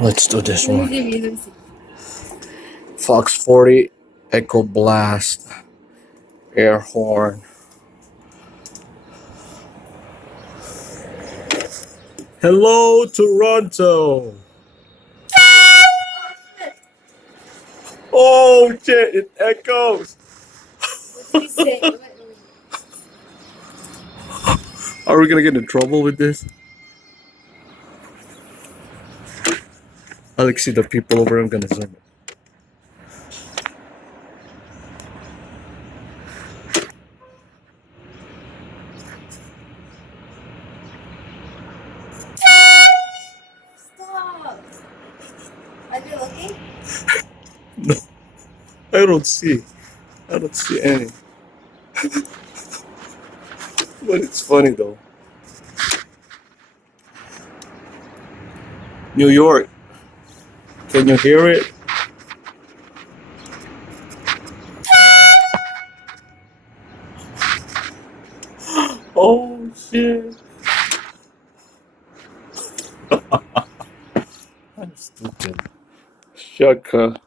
Let's do this Let one. me see. Let me see. Fox 40 Ecoblast air horn. Hello, Toronto. Oh shit! It echoes. What did you say? Are we gonna get in trouble with this? I like see the people over. I'm gonna zoom it. Stop. Are you looking? No, I don't see. I don't see any. But it's funny though. New York. Can you hear it? Oh shit. I'm stupid. Shaka.